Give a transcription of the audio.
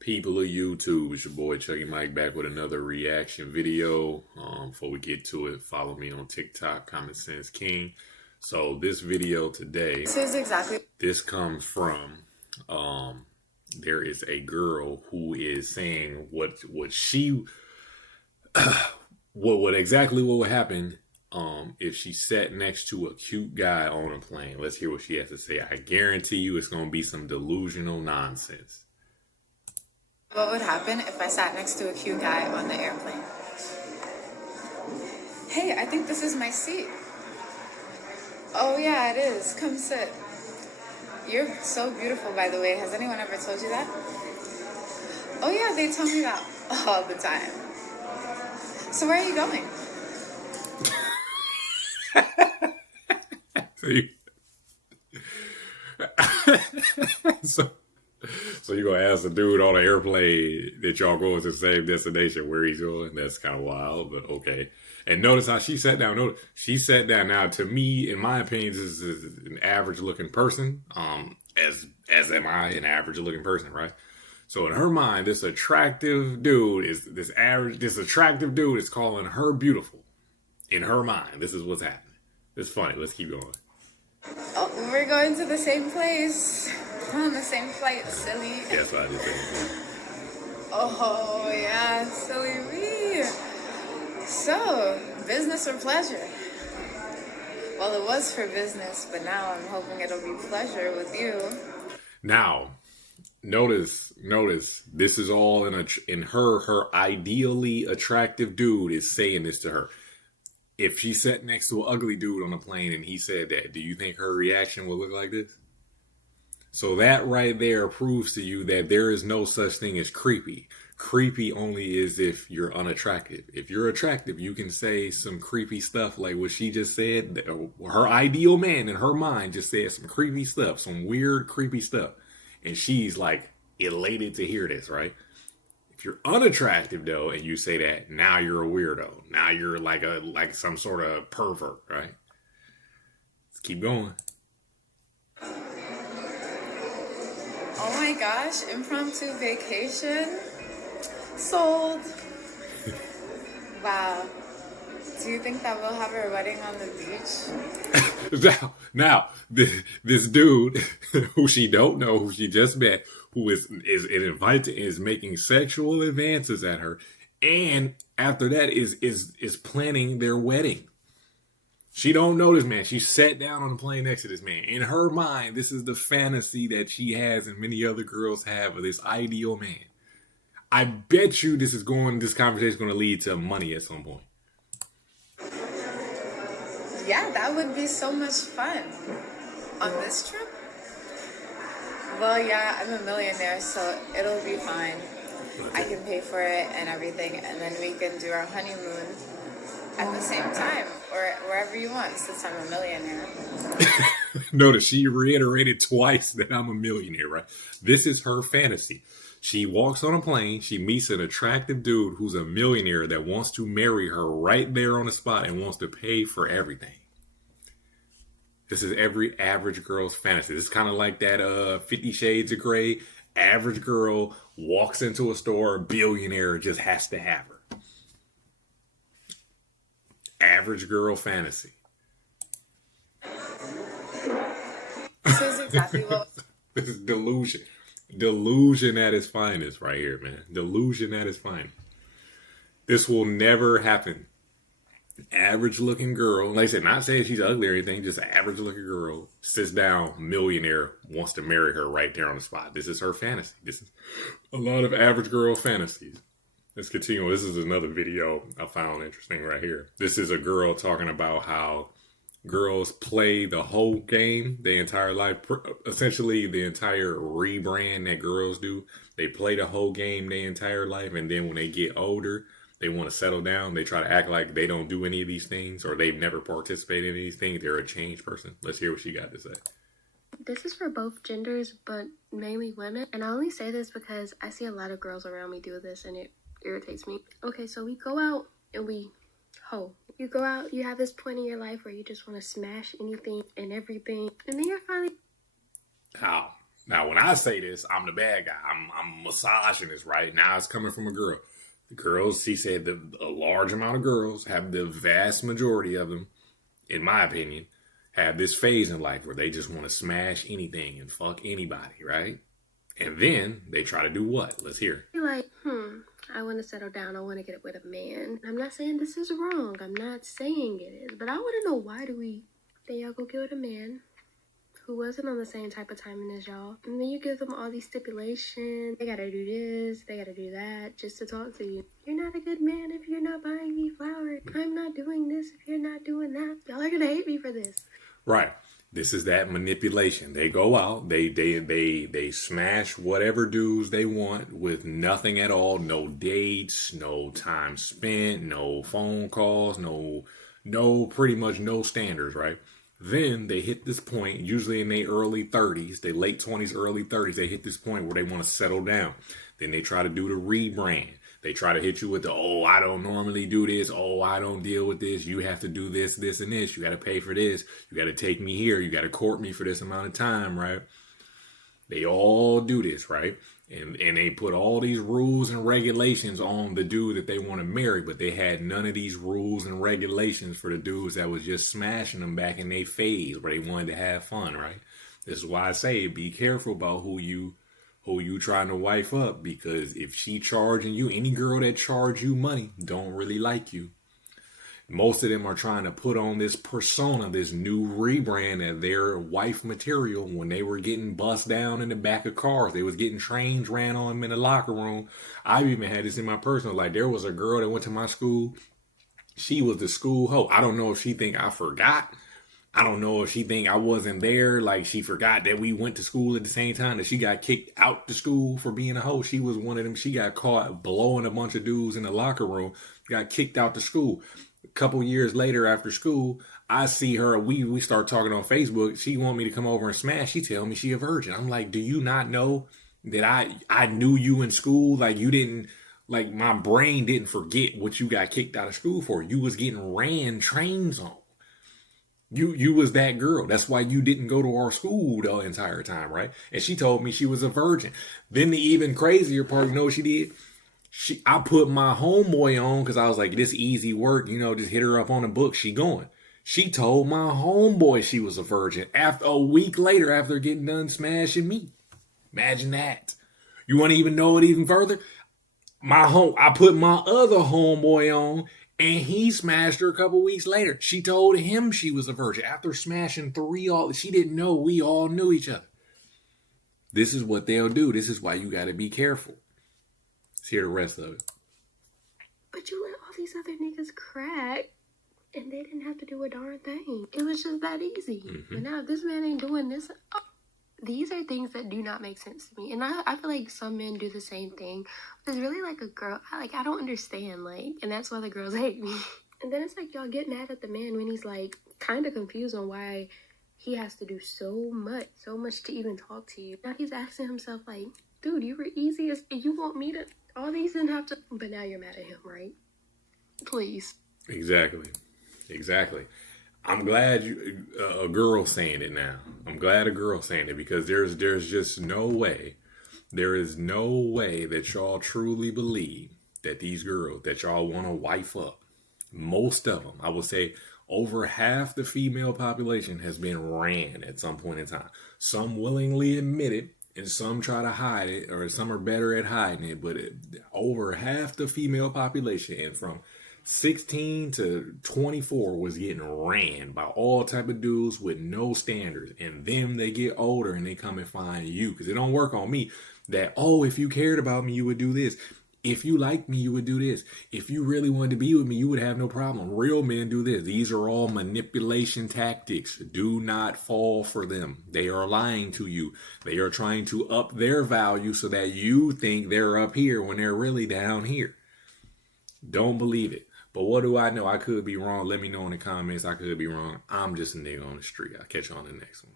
People of YouTube, it's your boy Chucky Mike back with another reaction video. Before we get to it, follow me on TikTok, Common Sense King. So this video today, this comes from, there is a girl who is saying what exactly what would happen if she sat next to a cute guy on a plane. Let's hear what she has to say. I guarantee you it's going to be some delusional nonsense. What would happen if I sat next to a cute guy on the airplane? Hey, I think this is my seat. Oh yeah, it is. Come sit. You're so beautiful, by the way. Has anyone ever told you that? Oh yeah, they tell me that all the time. So where are you going? So you're going to ask the dude on the airplane that y'all going to the same destination where he's going? That's kind of wild, but okay. And notice how she sat down. Notice she sat down. Now, to me, in my opinion, this is an average-looking person. As am I, an average-looking person, right? So in her mind, this attractive dude is calling her beautiful. In her mind, this is what's happening. It's funny. Let's keep going. Oh, we're going to the same place. On the same flight, silly. That's what I did think. Oh, yeah, silly me. So, business or pleasure? Well, it was for business, but now I'm hoping it'll be pleasure with you. Now, notice, this is all in her ideally attractive dude is saying this to her. If she sat next to an ugly dude on a plane and he said that, do you think her reaction would look like this? So that right there proves to you that there is no such thing as creepy. Creepy only is if you're unattractive. If you're attractive, you can say some creepy stuff like what she just said. Her ideal man in her mind just said some creepy stuff, some weird, creepy stuff. And she's like elated to hear this, right? If you're unattractive though, and you say that, now you're a weirdo. Now you're like some sort of pervert, right? Let's keep going. Oh my gosh, impromptu vacation? Sold. Wow. Do you think that we'll have our wedding on the beach? Now, this dude who she don't know, who she just met, who is invited, is making sexual advances at her, and after that is planning their wedding. She don't know this man. She sat down on the plane next to this man. In her mind, this is the fantasy that she has and many other girls have of this ideal man. I bet you this conversation is going to lead to money at some point. Yeah, that would be so much fun. On this trip? Well, yeah, I'm a millionaire, so it'll be fine. I can pay for it and everything, and then we can do our honeymoon at the same time, or wherever you want, since I'm a millionaire. Notice she reiterated twice that I'm a millionaire, right? This is her fantasy. She walks on a plane, she meets an attractive dude who's a millionaire that wants to marry her right there on the spot and wants to pay for everything. This is every average girl's fantasy. This is kind of like that 50 Shades of Grey. Average girl walks into a store, billionaire just has to have her. Average girl fantasy. This is exactly what... This is delusion. Delusion at its finest right here, man. Delusion at its finest. This will never happen. Average looking girl, like I said, not saying she's ugly or anything, just an average looking girl, sits down, millionaire, wants to marry her right there on the spot. This is her fantasy. This is a lot of average girl fantasies. Let's continue. This is another video I found interesting right here. This is a girl talking about how girls play the whole game their entire life. Essentially, the entire rebrand that girls do. They play the whole game their entire life, and then when they get older, they want to settle down. They try to act like they don't do any of these things, or they've never participated in these things. They're a changed person. Let's hear what she got to say. This is for both genders, but mainly women. And I only say this because I see a lot of girls around me do this, and it irritates me. Okay, so we go out and we hoe. You go out, you have this point in your life where you just want to smash anything and everything, and then you're finally... How? Now, when I say this, I'm the bad guy. I'm massaging this, right? Now it's coming from a girl. The girls, she said, a large amount of girls have the vast majority of them, in my opinion, have this phase in life where they just want to smash anything and fuck anybody, right? And then they try to do what? Let's hear. You're like, I want to settle down. I want to get with a man. I'm not saying this is wrong. I'm not saying it is. But I want to know, why do we then y'all go get with a man who wasn't on the same type of timing as y'all? And then you give them all these stipulations. They gotta do this, they gotta do that just to talk to you. You're not a good man if you're not buying me flowers. I'm not doing this if you're not doing that. Y'all are gonna hate me for this. Right. This is that manipulation. They go out, they smash whatever dudes they want with nothing at all, no dates, no time spent, no phone calls, no pretty much no standards, right? Then they hit this point, usually in their early 30s, their late 20s, early 30s, they hit this point where they want to settle down. Then they try to do the rebrand. They try to hit you with the, oh, I don't normally do this. Oh, I don't deal with this. You have to do this, this, and this. You got to pay for this. You got to take me here. You got to court me for this amount of time, right? They all do this, right? And they put all these rules and regulations on the dude that they want to marry, but they had none of these rules and regulations for the dudes that was just smashing them back in their phase where they wanted to have fun, right? This is why I say be careful about who you trying to wife up, because if she charging you, any girl that charge you money don't really like you. Most of them are trying to put on this persona, this new rebrand of their wife material when they were getting bust down in the back of cars. They was getting trains ran on them in the locker room. I've even had this in my personal life. There was a girl that went to my school. She was the school hoe. I don't know if she think I forgot. I don't know if she think I wasn't there. Like, she forgot that we went to school at the same time, that she got kicked out the school for being a hoe. She was one of them. She got caught blowing a bunch of dudes in the locker room, got kicked out the school. A couple years later after school, I see her. We start talking on Facebook. She want me to come over and smash. She tell me she a virgin. I'm like, do you not know that I knew you in school? Like, you didn't, like, my brain didn't forget what you got kicked out of school for. You was getting ran trains on. You was that girl. That's why you didn't go to our school the entire time, right? And she told me she was a virgin. Then the even crazier part, you know what she did? I put my homeboy on because I was like, this easy work, just hit her up on the book. She going. She told my homeboy she was a virgin after a week later after getting done smashing me. Imagine that. You want to even know it even further? I put my other homeboy on, and he smashed her a couple weeks later. She told him she was a virgin after smashing she didn't know we all knew each other. This is what they'll do. This is why you got to be careful. Let's hear the rest of it. But you let all these other niggas crack, and they didn't have to do a darn thing. It was just that easy. Mm-hmm. But now if this man ain't doing this, these are things that do not make sense to me. And I feel like some men do the same thing. There's really like a girl, I don't understand, and that's why the girls hate me. And then it's like y'all get mad at the man when he's like kind of confused on why he has to do so much to even talk to you. Now he's asking himself like, dude, you were easy as, you want me to, all these didn't have to, but now you're mad at him, right? Please. Exactly. I'm glad a girl saying it now. I'm glad a girl saying it, because there's just no way. There is no way that y'all truly believe that these girls that y'all want to wife up, most of them, I would say over half the female population has been ran at some point in time. Some willingly admit it, and some try to hide it, or some are better at hiding it. But over half the female population, and from 16 to 24, was getting ran by all type of dudes with no standards. And then they get older and they come and find you, because it don't work on me that, oh, if you cared about me, you would do this. If you liked me, you would do this. If you really wanted to be with me, you would have no problem. Real men do this. These are all manipulation tactics. Do not fall for them. They are lying to you. They are trying to up their value so that you think they're up here when they're really down here. Don't believe it. But what do I know? I could be wrong. Let me know in the comments. I could be wrong. I'm just a nigga on the street. I'll catch you on the next one.